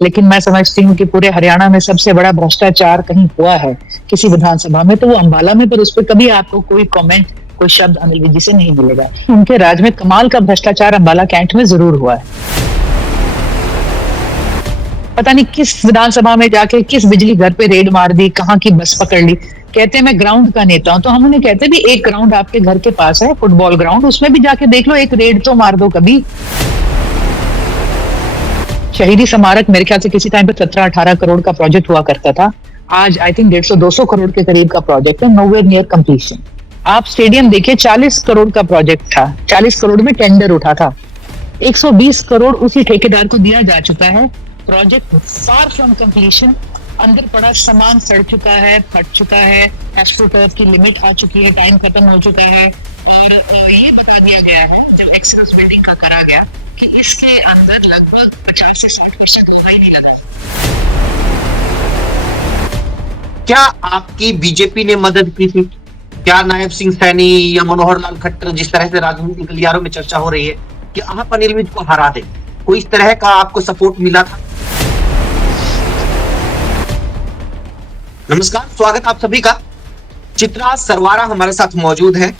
लेकिन मैं समझती हूँ कि पूरे हरियाणा में सबसे बड़ा भ्रष्टाचार कहीं हुआ है किसी विधानसभा में तो वो अंबाला में, पर उस पर कभी आपको कोई कमेंट, कोई शब्द अनिल विज जी से नहीं मिलेगा। उनके राज में कमाल का भ्रष्टाचार अंबाला कैंट में जरूर हुआ है। पता नहीं किस विधानसभा में जाके किस बिजली घर पे रेड मार दी, कहाँ की बस पकड़ ली। कहते हैं मैं ग्राउंड का नेता हूं, तो हम उन्हें कहते हैं भी एक ग्राउंड आपके घर के पास है, फुटबॉल ग्राउंड, उसमें भी जाके देख लो, एक रेड तो मार दो कभी। शहीदी स्मारक मेरे ख्याल से किसी टाइम पे 17-18 करोड़ का प्रोजेक्ट हुआ करता था। आज आई थिंक 150-200 करोड़ के करीब का प्रोजेक्ट है, नोवेयर नियर कंप्लीशन। आप स्टेडियम देखिए, 40 करोड़ का प्रोजेक्ट था, 40 करोड़ में टेंडर उठा था, 120 करोड़ उसी ठेकेदार को दिया जा चुका है। प्रोजेक्ट फार फ्रॉम कंप्लीशन, अंदर पड़ा सामान सड़ चुका है, फट चुका है, एस्ट्रोटर्फ की लिमिट आ चुकी है, टाइम खत्म हो चुका है, और ये बता दिया गया है जो एक्सेस बिल्डिंग का करा गया कि इसके अंदर लगभग 50 से 60% लोहा ही नहीं लगा। क्या आपकी बीजेपी ने मदद की थी? क्या नायब सिंह सैनी या मनोहर लाल खट्टर, जिस तरह से राजनीतिक गलियारों में चर्चा हो रही है कि आप अनिल विज को हरा दे, कोई इस तरह का आपको सपोर्ट मिला था? नमस्कार, स्वागत आप सभी का। चित्रा सरवारा हमारे साथ मौजूद है।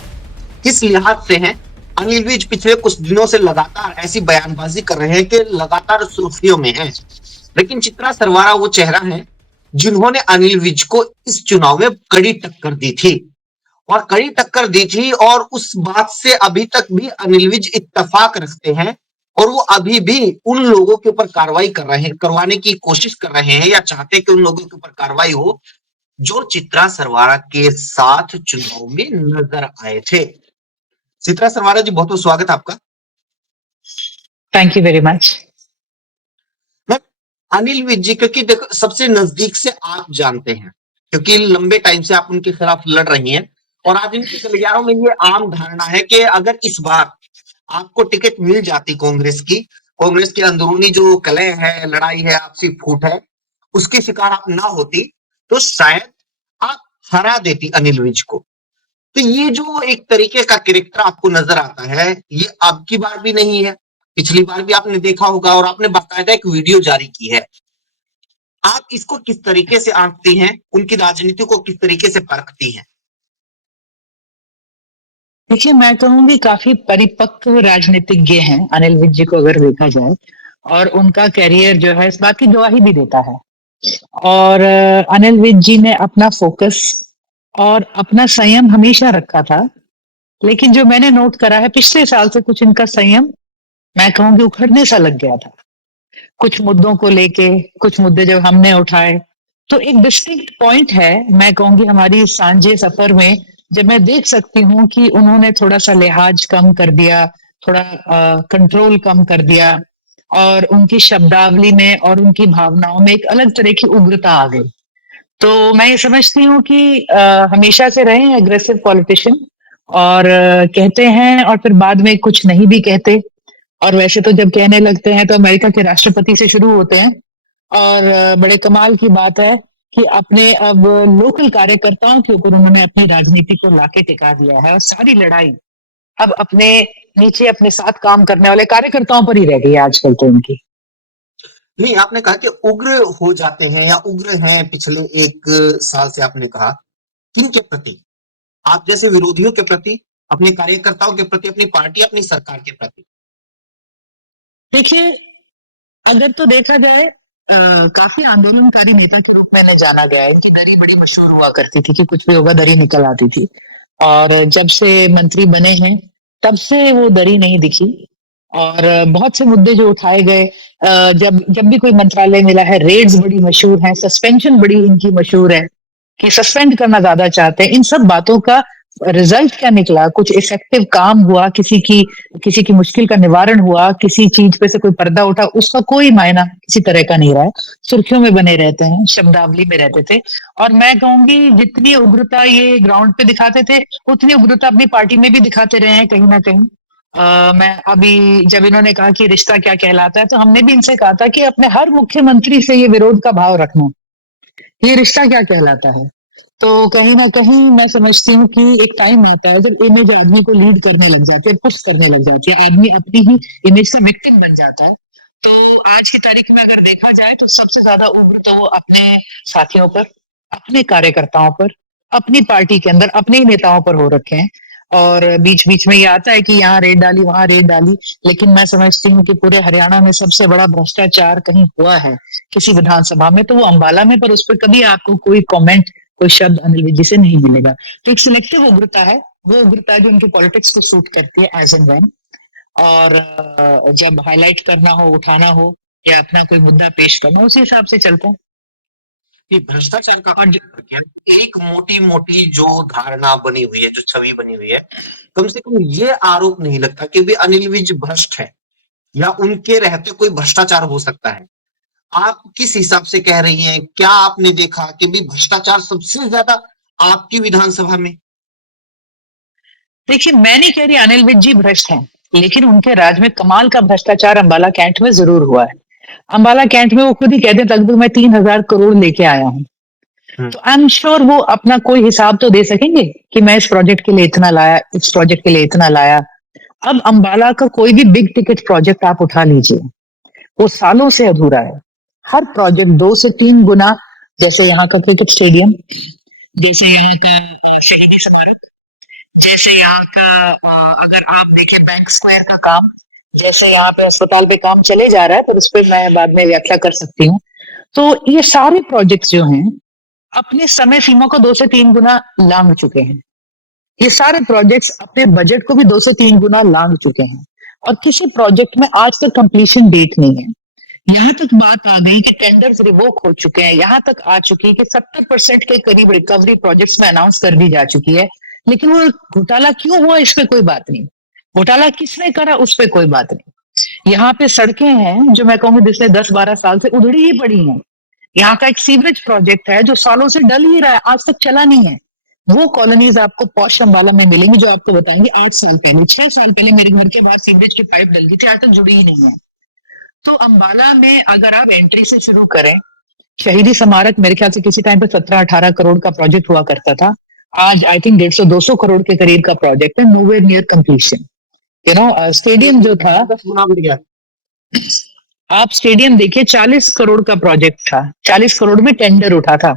किस लिहाज से हैं? अनिल विज पिछले कुछ दिनों से लगातार ऐसी बयानबाजी कर रहे हैं कि लगातार सुर्खियों में है, लेकिन चित्रा सरवारा वो चेहरा है जिन्होंने अनिल विज को इस चुनाव में कड़ी टक्कर दी थी, और उस बात से अभी तक भी अनिल विज इत्तेफाक रखते हैं, और वो अभी भी उन लोगों के ऊपर कार्रवाई कर रहे हैं, करवाने की कोशिश कर रहे हैं, या चाहते हैं कि उन लोगों के ऊपर कार्रवाई हो जो चित्रा सरवारा के साथ चुनाव में नजर आए थे। चित्रा सरवारा जी, बहुत बहुत स्वागत आपका। Thank you very much. Anil Vij ji, क्योंकि देखो सबसे नजदीक से आप जानते हैं, क्योंकि लंबे टाइम से आप उनके खिलाफ लड़ रही हैं, और राजनीतिक गलियारों में ये आम धारणा है कि अगर इस बार आपको टिकट मिल जाती कांग्रेस की अंदरूनी जो कलह है, लड़ाई है, आपसी फूट है, उसकी शिकार आप ना होती तो शायद आप हरा देती अनिल विज को। तो ये जो एक तरीके का कैरेक्टर आपको नजर आता है, ये अब की बार भी नहीं है, पिछली बार भी आपने देखा होगा, और आपने बाकायदा एक वीडियो जारी की है। आप इसको किस तरीके से आंकती हैं? उनकी राजनीति को किस तरीके से परखती हैं? देखिए, मैं कहूंगी काफी परिपक्व राजनीतिज्ञ हैं अनिल विज जी को अगर देखा जाए, और उनका कैरियर जो है इस बात की गवाही भी देता है। और अनिल विज जी ने अपना फोकस और अपना संयम हमेशा रखा था, लेकिन जो मैंने नोट करा है पिछले साल से कुछ इनका संयम, मैं कहूंगी उखड़ने सा लग गया था। कुछ मुद्दों को लेके, कुछ मुद्दे जब हमने उठाए, तो एक डिस्टिंक्ट पॉइंट है, मैं कहूंगी हमारी सांझे सफर में, जब मैं देख सकती हूँ कि उन्होंने थोड़ा सा लिहाज कम कर दिया, थोड़ा कंट्रोल कम कर दिया, और उनकी शब्दावली में और उनकी भावनाओं में एक अलग तरह की उग्रता आ गई। तो मैं ये समझती हूँ कि हमेशा से रहे हैं एग्रेसिव पॉलिटिशियन, और कहते हैं और फिर बाद में कुछ नहीं भी कहते, और वैसे तो जब कहने लगते हैं तो अमेरिका के राष्ट्रपति से शुरू होते हैं। और बड़े कमाल की बात है कि अपने अब लोकल कार्यकर्ताओं के ऊपर उन्होंने अपनी राजनीति को लाके टिका दिया है, और सारी लड़ाई अब अपने नीचे अपने साथ काम करने वाले कार्यकर्ताओं पर ही रह गई है आजकल तो उनकी। नहीं, आपने कहा कि उग्र हो जाते हैं या उग्र हैं पिछले एक साल से, आपने कहा किन के प्रति? आप जैसे विरोधियों के प्रति, अपने कार्यकर्ताओं के प्रति, अपनी पार्टी, अपनी सरकार के प्रति? देखिए, अगर तो देखा जाए, काफी आंदोलनकारी नेता के रूप में इन्हें जाना गया है। इनकी दरी बड़ी मशहूर हुआ करती थी कि कुछ भी होगा दरी निकल आती थी, और जब से मंत्री बने हैं तब से वो दरी नहीं दिखी। और बहुत से मुद्दे जो उठाए गए, जब जब भी कोई मंत्रालय मिला है, रेड्स बड़ी मशहूर हैं, सस्पेंशन बड़ी इनकी मशहूर है कि सस्पेंड करना ज्यादा चाहते हैं। इन सब बातों का रिजल्ट क्या निकला? कुछ इफेक्टिव काम हुआ? किसी की मुश्किल का निवारण हुआ? किसी चीज पे से कोई पर्दा उठा? उसका कोई मायना किसी तरह का नहीं रहा है। सुर्खियों में बने रहते हैं, शब्दावली में रहते थे। और मैं कहूंगी जितनी उग्रता ये ग्राउंड पे दिखाते थे, उतनी उग्रता अपनी पार्टी में भी दिखाते रहे हैं कहीं ना कहीं। मैं अभी जब इन्होंने कहा कि रिश्ता क्या कहलाता है, तो हमने भी इनसे कहा था कि अपने हर मुख्यमंत्री से ये विरोध का भाव रखना, ये रिश्ता क्या कहलाता है। तो कहीं ना कहीं मैं समझती हूँ कि एक टाइम आता है जब इमेज आदमी को लीड करने लग जाती है, पुश करने लग जाती है, आदमी अपनी ही इमेज का विक्टिम बन जाता है। तो आज की तारीख में अगर देखा जाए तो सबसे ज्यादा उग्र तो वो अपने साथियों पर, अपने कार्यकर्ताओं पर, अपनी पार्टी के अंदर अपने ही नेताओं पर हो रखे हैं। और बीच बीच में ये आता है कि यहाँ रेड डाली, वहां रेड डाली, लेकिन मैं समझती हूँ कि पूरे हरियाणा में सबसे बड़ा भ्रष्टाचार कहीं हुआ है किसी विधानसभा में तो वो अंबाला में, पर उस पर कभी आपको कोई कमेंट, कोई शब्द अनिल विज जी से नहीं मिलेगा। तो एक सिलेक्टिव उग्रता है, वो उग्रता है जो उनके पॉलिटिक्स को सूट करती है एज एंड व्हेन। और जब हाईलाइट करना हो, उठाना हो या अपना कोई मुद्दा पेश करना हो, उसी हिसाब से चलता है। ये भ्रष्टाचार का क्या एक मोटी मोटी जो धारणा बनी हुई है, जो छवि बनी हुई है, कम से कम ये आरोप नहीं लगता कि भी अनिल विज भ्रष्ट है या उनके रहते कोई भ्रष्टाचार हो सकता है। आप किस हिसाब से कह रही हैं? क्या आपने देखा कि भी भ्रष्टाचार सबसे ज्यादा आपकी विधानसभा में? देखिए, मैं नहीं कह रही अनिल विज जी भ्रष्ट हैं, लेकिन उनके राज में कमाल का भ्रष्टाचार अंबाला कैंट में जरूर हुआ है। अंबाला कैंट में वो खुद ही कहते हैं लगभग मैं 3,000 करोड़ लेके आया हूँ। तो आई एम श्योर वो अपना कोई हिसाब तो दे सकेंगे कि मैं इस प्रोजेक्ट के लिए इतना लाया, इस प्रोजेक्ट के लिए इतना लाया। अब अंबाला का कोई भी बिग टिकट प्रोजेक्ट आप उठा लीजिए, वो सालों से अधूरा है। हर प्रोजेक्ट 2 से 3 गुना, जैसे यहाँ का क्रिकेट स्टेडियम, जैसे यहाँ का शहीदी स्मारक, जैसे यहाँ का अगर आप देखें बैंक स्क्वायर का काम, जैसे यहाँ पे अस्पताल पे काम चले जा रहा है, पर उस पर मैं बाद में व्याख्या कर सकती हूँ। तो ये सारे प्रोजेक्ट्स जो हैं अपने समय सीमा को 2 से 3 गुना लांघ चुके हैं। ये सारे प्रोजेक्ट्स अपने बजट को भी 2 से 3 गुना लांघ चुके हैं, और किसी प्रोजेक्ट में आज तक कंप्लीशन डेट नहीं है। यहाँ तक बात आ गई कि टेंडर्स रिवोक हो चुके हैं, यहाँ तक आ चुकी है कि 70% के करीब रिकवरी प्रोजेक्ट्स में अनाउंस कर दी जा चुकी है। लेकिन वो घोटाला क्यों हुआ इस पे कोई बात नहीं, घोटाला किसने करा उस पे कोई बात नहीं। यहाँ पे सड़कें हैं जो मैं कहूंगी पिछले 10-12 साल से उधड़ी ही पड़ी हैं। यहाँ का एक सीवरेज प्रोजेक्ट है जो सालों से डल ही रहा है, आज तक चला नहीं है। वो कॉलोनीज आपको पौष अम्बाला में मिलेंगी जो आपको बताएंगे 8 साल पहले, 6 साल पहले मेरे घर के बाहर सीवरेज की पाइप डल गई थी, आज तक जुड़ी ही नहीं है। तो अंबाला में अगर आप एंट्री से शुरू करें, शहीदी स्मारक मेरे ख्याल से किसी टाइम पे 17-18 करोड़ का प्रोजेक्ट हुआ करता था, आज आई थिंक 150-200 करोड़ के करीब का प्रोजेक्ट है, नोवेयर नियर कंप्लीशन। स्टेडियम जो था, 10 गुना बढ़ गया। आप स्टेडियम देखिए, 40 करोड़ का प्रोजेक्ट था, 40 करोड़ में टेंडर उठा था,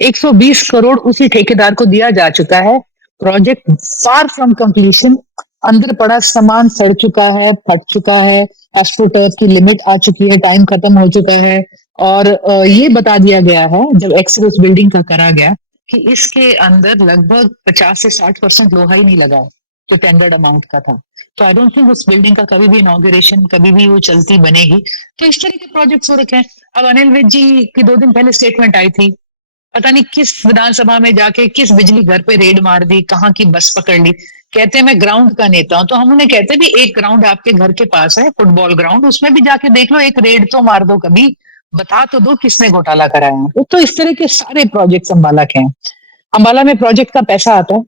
120 करोड़ उसी ठेकेदार को दिया जा चुका है। प्रोजेक्ट फार फ्रॉम कंप्लीशन, अंदर पड़ा सामान सड़ चुका है, फट चुका है, एस्ट्रोटर्फ की लिमिट आ चुकी है, टाइम खत्म हो चुका है। और ये बता दिया गया है जब एक्सेल उस बिल्डिंग का करा गया कि इसके अंदर लगभग 50 से 60% लोहा ही नहीं लगा जो टेंडर्ड अमाउंट का था। तो आई डोंट थिंक उस बिल्डिंग का कभी भी इनॉग्रेशन, कभी भी वो चलती बनेगी। तो इस तरह के प्रोजेक्ट्स हो रखे हैं। अब अनिल विज जी की 2 दिन पहले स्टेटमेंट आई थी, पता नहीं किस विधानसभा में जाके किस बिजली घर पे रेड मार दी, कहाँ की बस पकड़ ली, कहते हैं मैं ग्राउंड का नेता हूं। तो हम उन्हें कहते हैं भी एक ग्राउंड आपके घर के पास है, फुटबॉल ग्राउंड, उसमें भी जाके देख लो, एक रेड तो मार दो, कभी बता तो दो किसने घोटाला कराया। तो इस तरह के सारे प्रोजेक्ट अंबाला के हैं। अंबाला में प्रोजेक्ट का पैसा आता है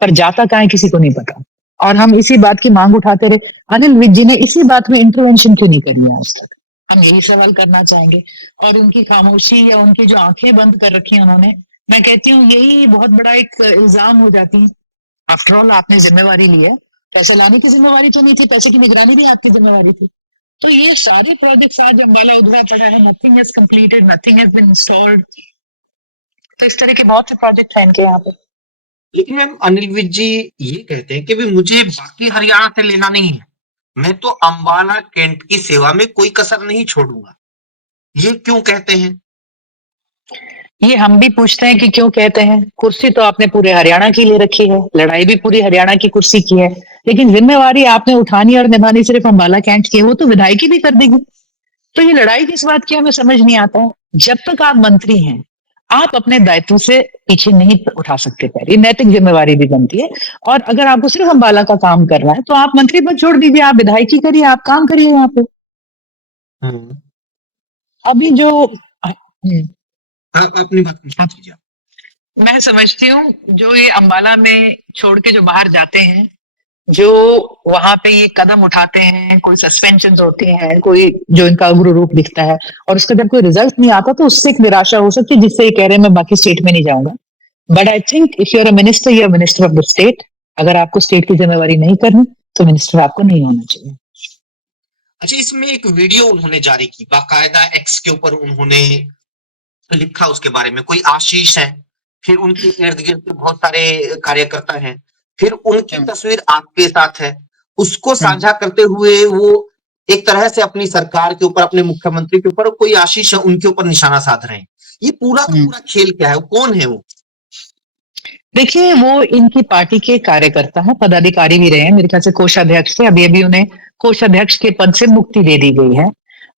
पर जाता कहाँ है किसी को नहीं पता, और हम इसी बात की मांग उठाते रहे। अनिल विज जी ने इसी बात में इंटरवेंशन क्यों नहीं करी है आज तक, हम यही सवाल करना चाहेंगे। और उनकी खामोशी या उनकी जो आंखें बंद कर रखी हैं उन्होंने, मैं कहती हूँ यही बहुत बड़ा एक इल्जाम हो जाती है। आफ्टर ऑल आपने जिम्मेवारी ली है, पैसे लाने की जिम्मेवारी तो नहीं थी, पैसे की निगरानी भी आपकी जिम्मेवारी थी। तो ये सारे प्रोजेक्ट्स आज अंबाला उधरा पड़ा है, nothing is completed, nothing has been installed. तो इस तरह के बहुत से प्रोजेक्ट हैं इनके यहाँ पे। लेकिन मैम अनिल विज जी ये कहते हैं कि भी मुझे बाकी हरियाणा से लेना नहीं है, मैं तो अंबाला कैंट की सेवा में कोई कसर नहीं छोड़ूंगा। ये क्यों कहते हैं? ये हम भी पूछते हैं कि क्यों कहते हैं। कुर्सी तो आपने पूरे हरियाणा की ले रखी है, लड़ाई भी पूरी हरियाणा की कुर्सी की है, लेकिन जिम्मेवारी आपने उठानी और निभानी सिर्फ अंबाला कैंट की है, वो तो विधायकी भी कर देगी। तो ये लड़ाई किस बात की हमें समझ नहीं आता है। जब तक आप मंत्री हैं आप अपने दायित्व से पीछे नहीं उठा सकते पैर, ये नैतिक जिम्मेवारी भी बनती है। और अगर आपको सिर्फ अंबाला का काम करना है तो आप मंत्री पद छोड़ दीजिए, आप विधायकी करिए, आप काम करिए यहाँ पे। हम्म। अभी जो आप अपनी बात पूछ कीजिए। मैं समझती हूँ जो ये अंबाला में छोड़ के जो बाहर जाते हैं, जो वहां पे ये कदम उठाते हैं, कोई सस्पेंशन होते हैं, कोई जो इनका उग्र रूप दिखता है, और उसका जब कोई रिजल्ट नहीं आता तो उससे एक निराशा हो सकती है जिससे ये कह रहे हैं मैं बाकी स्टेट में नहीं जाऊंगा। But I think if you are a minister, you are minister of the state. अगर आपको स्टेट की जिम्मेवारी नहीं करनी तो मिनिस्टर आपको नहीं होना चाहिए। अच्छा, इसमें एक वीडियो उन्होंने जारी की, बाकायदा एक्स के ऊपर उन्होंने लिखा उसके बारे में, कोई आशीष है, फिर उनके इर्द गिर्द के बहुत सारे कार्यकर्ता हैं, फिर उनकी हम्म, तस्वीर आपके साथ है, उसको हम्म, साझा करते हुए वो एक तरह से अपनी सरकार के ऊपर, अपने मुख्यमंत्री के ऊपर, कोई आशीष है उनके ऊपर निशाना साध रहे हैं। ये पूरा का हम्म। पूरा खेल क्या है, कौन है वो? देखिए, वो इनकी पार्टी के कार्यकर्ता हैं, पदाधिकारी भी रहे हैं, मेरे ख्याल से कोषाध्यक्ष थे, अभी अभी उन्हें कोषाध्यक्ष के पद से मुक्ति दे दी गई है।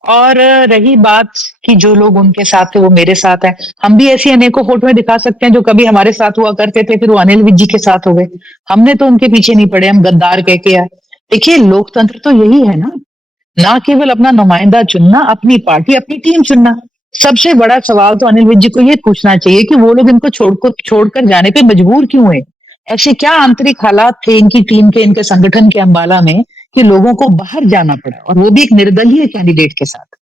और रही बात कि जो लोग उनके साथ थे वो मेरे साथ है, हम भी ऐसी अनेकों फोटोएं दिखा सकते हैं जो कभी हमारे साथ हुआ करते थे, फिर वो अनिल विज जी के साथ हो गए। हमने तो उनके पीछे नहीं पड़े, हम गद्दार कह के आए। देखिए, लोकतंत्र तो यही है ना केवल अपना नुमाइंदा चुनना, अपनी पार्टी, अपनी टीम चुनना। सबसे बड़ा सवाल तो अनिल विज जी को ये पूछना चाहिए कि वो लोग इनको छोड़कर जाने पे मजबूर क्यों हुए? ऐसे क्या आंतरिक हालात थे इनकी टीम के, इनके संगठन के अंबाला में कि लोगों को बाहर जाना पड़ा, और वो भी एक निर्दलीय कैंडिडेट के साथ।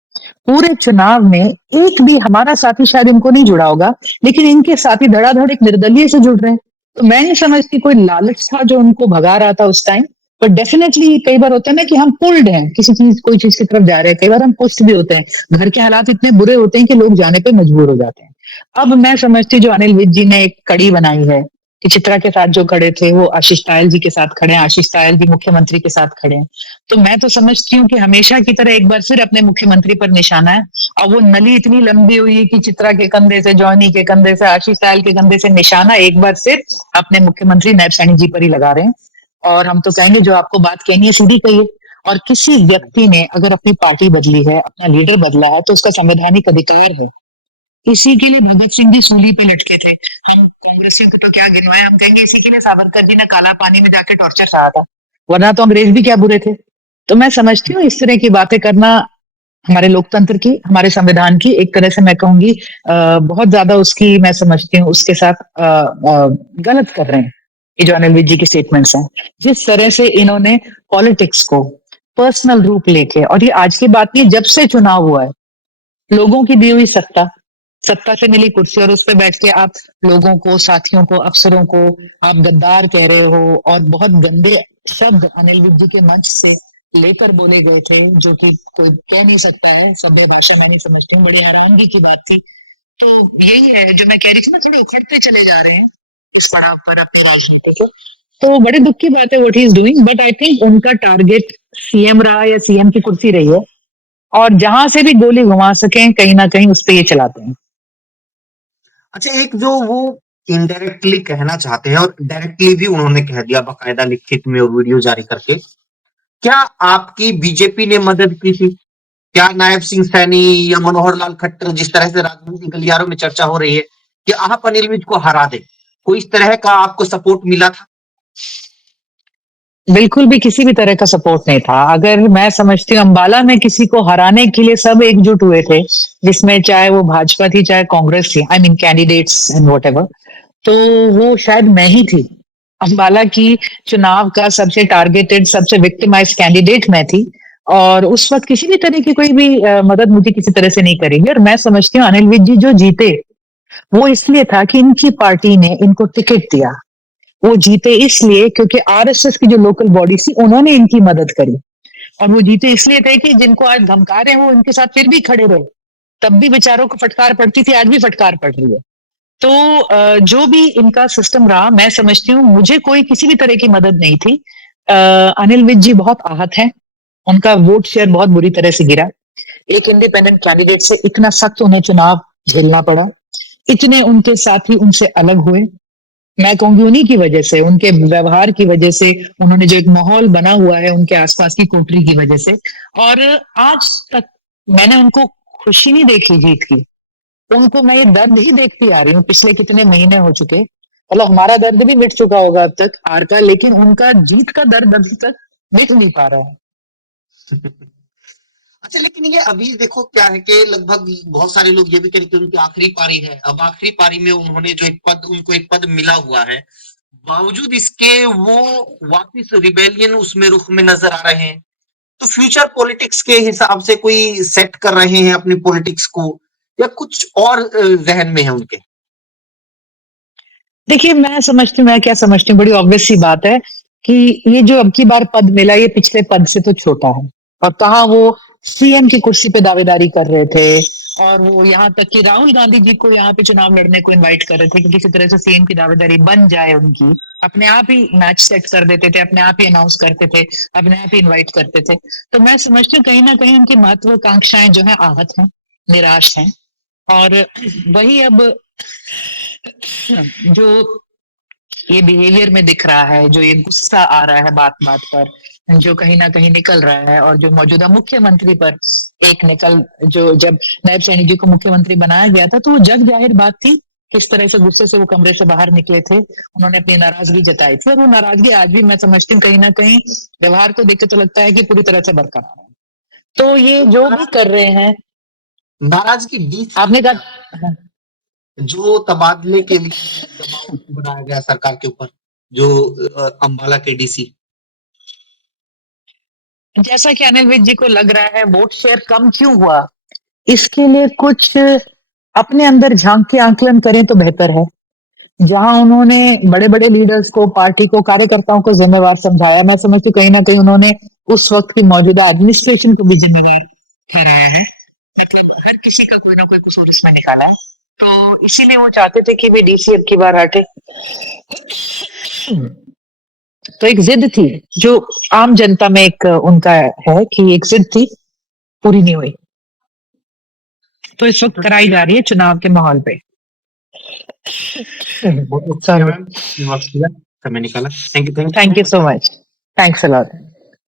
पूरे चुनाव में एक भी हमारा साथी शायद इनको नहीं जुड़ा होगा, लेकिन इनके साथी धड़ाधड़ एक निर्दलीय से जुड़ रहे हैं। तो मैं नहीं समझती कोई लालच था जो उनको भगा रहा था उस टाइम। पर डेफिनेटली कई बार होता है ना कि हम पुल्ड हैं, किसी चीज कोई चीज की तरफ जा रहे हैं, कई बार हम पुष्ट भी होते हैं, घर के हालात इतने बुरे होते हैं कि लोग जाने पे मजबूर हो जाते हैं। अब मैं समझती जो अनिल विज जी ने एक कड़ी बनाई है कि चित्रा के साथ जो खड़े थे वो आशीष तायल जी के साथ खड़े हैं, आशीष तायल जी मुख्यमंत्री के साथ खड़े हैं। तो मैं तो समझती हूँ कि हमेशा की तरह एक बार फिर अपने मुख्यमंत्री पर निशाना है। और वो नली इतनी लंबी हुई है कि चित्रा के कंधे से, जॉनी के कंधे से, आशीष तायल के कंधे से निशाना एक बार फिर अपने मुख्यमंत्री नायब सैनी जी पर ही लगा रहे हैं। और हम तो कहेंगे जो आपको बात कहनी है सीधी कहिए। और किसी व्यक्ति ने अगर अपनी पार्टी बदली है, अपना लीडर बदला है, तो उसका संवैधानिक अधिकार है। इसी के लिए भगत सिंह जी सूली पे लटके थे। हम कांग्रेसियों को तो क्या गिनवाए, हम कहेंगे इसी के लिए सावरकर जी ने काला पानी में जाके टॉर्चर सहा था, वरना तो अंग्रेज भी क्या बुरे थे। तो मैं समझती हूँ इस तरह की बातें करना हमारे लोकतंत्र की, हमारे संविधान की एक तरह से मैं कहूंगी बहुत ज्यादा उसकी मैं समझती हूँ उसके साथ गलत कर रहे हैं। ये जो अनिल विज जी की स्टेटमेंट्स हैं, जिस तरह से इन्होंने पॉलिटिक्स को पर्सनल रूप लेके, और ये आज की बात नहीं, जब से चुनाव हुआ है, लोगों की दी हुई सत्ता, सत्ता से मिली कुर्सी, और उस पर बैठ के आप लोगों को, साथियों को, अफसरों को आप गद्दार कह रहे हो, और बहुत गंदे शब्द अनिल विज जी के मंच से लेकर बोले गए थे, जो कि कोई कह नहीं सकता है सभ्य भाषा, मैं नहीं समझती हूँ, बड़ी हैरानगी की बात थी। तो यही है जो मैं कह रही थी ना, थोड़े उखड़ते चले जा रहे हैं इस पड़ाव पर अपनी राजनीति को। तो बड़े दुख की बात है what he is doing, but I think उनका टारगेट सीएम रहा या सीएम की कुर्सी रही है, और जहां से भी गोली घुमा सकें कहीं ना कहीं उस पर ये चलाते हैं। अच्छा, एक जो वो इनडायरेक्टली कहना चाहते हैं और डायरेक्टली भी उन्होंने कह दिया बाकायदा लिखित में और वीडियो जारी करके, क्या आपकी बीजेपी ने मदद की थी? क्या नायब सिंह सैनी या मनोहर लाल खट्टर, जिस तरह से राजनीतिक गलियारों में चर्चा हो रही है कि आप अनिल विज को हरा दे, कोई इस तरह का आपको सपोर्ट मिला था? बिल्कुल भी किसी भी तरह का सपोर्ट नहीं था। अगर मैं समझती हूँ अंबाला में किसी को हराने के लिए सब एकजुट हुए थे, जिसमें चाहे वो भाजपा थी चाहे कांग्रेस थी, I mean candidates and what ever, तो वो शायद मैं ही थी। अंबाला की चुनाव का सबसे टारगेटेड, सबसे विक्टिमाइज कैंडिडेट मैं थी। और उस वक्त किसी भी तरह की कोई भी मदद मुझे किसी तरह से नहीं करेगी। और मैं समझती हूँ अनिल विज जी जो जीते वो इसलिए था कि इनकी पार्टी ने इनको टिकट दिया। वो जीते इसलिए क्योंकि आरएसएस की जो लोकल बॉडी थी उन्होंने इनकी मदद करी। और वो जीते इसलिए थे कि जिनको आज धमका रहे हैं वो इनके साथ फिर भी खड़े रहे। तब भी बेचारों को फटकार पड़ती थी, आज भी फटकार पड़ रही है। तो जो भी इनका सिस्टम रहा, मैं समझती हूँ मुझे कोई किसी भी तरह की मदद नहीं थी। अनिल विज जी बहुत आहत हैं, उनका वोट शेयर बहुत बुरी तरह से गिरा। एक इंडिपेंडेंट कैंडिडेट से इतना सख्त उन्हें चुनाव झेलना पड़ा, इतने उनके साथी उनसे अलग हुए। मैं कहूंगी उन्हीं की वजह से, उनके व्यवहार की वजह से, उन्होंने जो एक माहौल बना हुआ है उनके आसपास की कोटरी की वजह से। और आज तक मैंने उनको खुशी नहीं देखी जीत की, उनको मैं ये दर्द ही देखती आ रही हूँ पिछले कितने महीने हो चुके। मतलब हमारा दर्द भी मिट चुका होगा अब तक हार का, लेकिन उनका जीत का दर्द अभी तक मिट नहीं पा रहा है। अच्छा, लेकिन ये अभी देखो क्या है कि लगभग बहुत सारे लोग ये भी कह रहे हैं कि उनकी आखिरी पारी है। अब आखिरी पारी में उन्होंने जो एक पद, उनको एक पद मिला हुआ है, बावजूद इसके वो वापस रिबेलियन उसमें रुख में नजर आ रहे हैं। तो फ्यूचर पॉलिटिक्स के हिसाब से कोई सेट कर रहे हैं अपनी पॉलिटिक्स को, या कुछ और जहन में है उनके? देखिए, मैं समझती हूँ, मैं क्या समझती हूँ, बड़ी ऑब्वियस सी बात है कि ये जो अब की बार पद मिला ये पिछले पद से तो छोटा है। और कहाँ वो सीएम की कुर्सी पे दावेदारी कर रहे थे, और वो यहाँ तक कि राहुल गांधी जी को यहाँ पे चुनाव लड़ने को इनवाइट कर रहे थे कि किसी तरह से सीएम की दावेदारी बन जाए उनकी। अपने आप ही मैच सेट कर देते थे, अपने आप ही अनाउंस करते थे, अपने आप ही इनवाइट करते थे। तो मैं समझती हूँ कहीं ना कहीं उनकी महत्वाकांक्षाएं जो है आहत हैं, निराश हैं। और वही अब जो ये बिहेवियर में दिख रहा है, जो ये गुस्सा आ रहा है बात बात पर, जो कहीं ना कहीं निकल रहा है, और जो मौजूदा मुख्यमंत्री पर एक निकल, जो जब नायब सैनी जी को मुख्यमंत्री बनाया गया था तो वो जग जाहिर बात थी किस तरह से गुस्से से वो कमरे से बाहर निकले थे, उन्होंने अपनी नाराजगी जताई थी, और वो नाराजगी आज भी मैं समझती हूँ कहीं ना कहीं व्यवहार को देख के तो लगता है कि पूरी तरह से बरकरार है। तो ये जो भी कर रहे हैं, नाराजगी बीच आपने कहा जो तबादले के लिए दबाव बनाया गया सरकार के ऊपर, जो अंबाला के डीसी, जैसा कि अनिल विज जी को लग रहा है वोट शेयर कम क्यों हुआ, इसके लिए कुछ अपने अंदर झांक के आंकलन करें तो बेहतर है। जहां उन्होंने बड़े बड़े लीडर्स को, पार्टी को, कार्यकर्ताओं को जिम्मेवार समझाया, मैं समझती हूँ कहीं ना कहीं उन्होंने उस वक्त की मौजूदा एडमिनिस्ट्रेशन को भी जिम्मेवार ठहराया है। मतलब हर किसी का कोई ना कोई कसूर इसमें निकाला है, तो इसीलिए वो चाहते थे कि वे डीसी अब की बार हटे। तो एक जिद थी जो आम जनता में एक उनका है कि एक जिद थी, पूरी नहीं हुई, तो इस वक्त कराई जा रही है चुनाव के माहौल पे। बहुत अच्छा मैम, समय निकाला। Thank you so much, thanks a lot.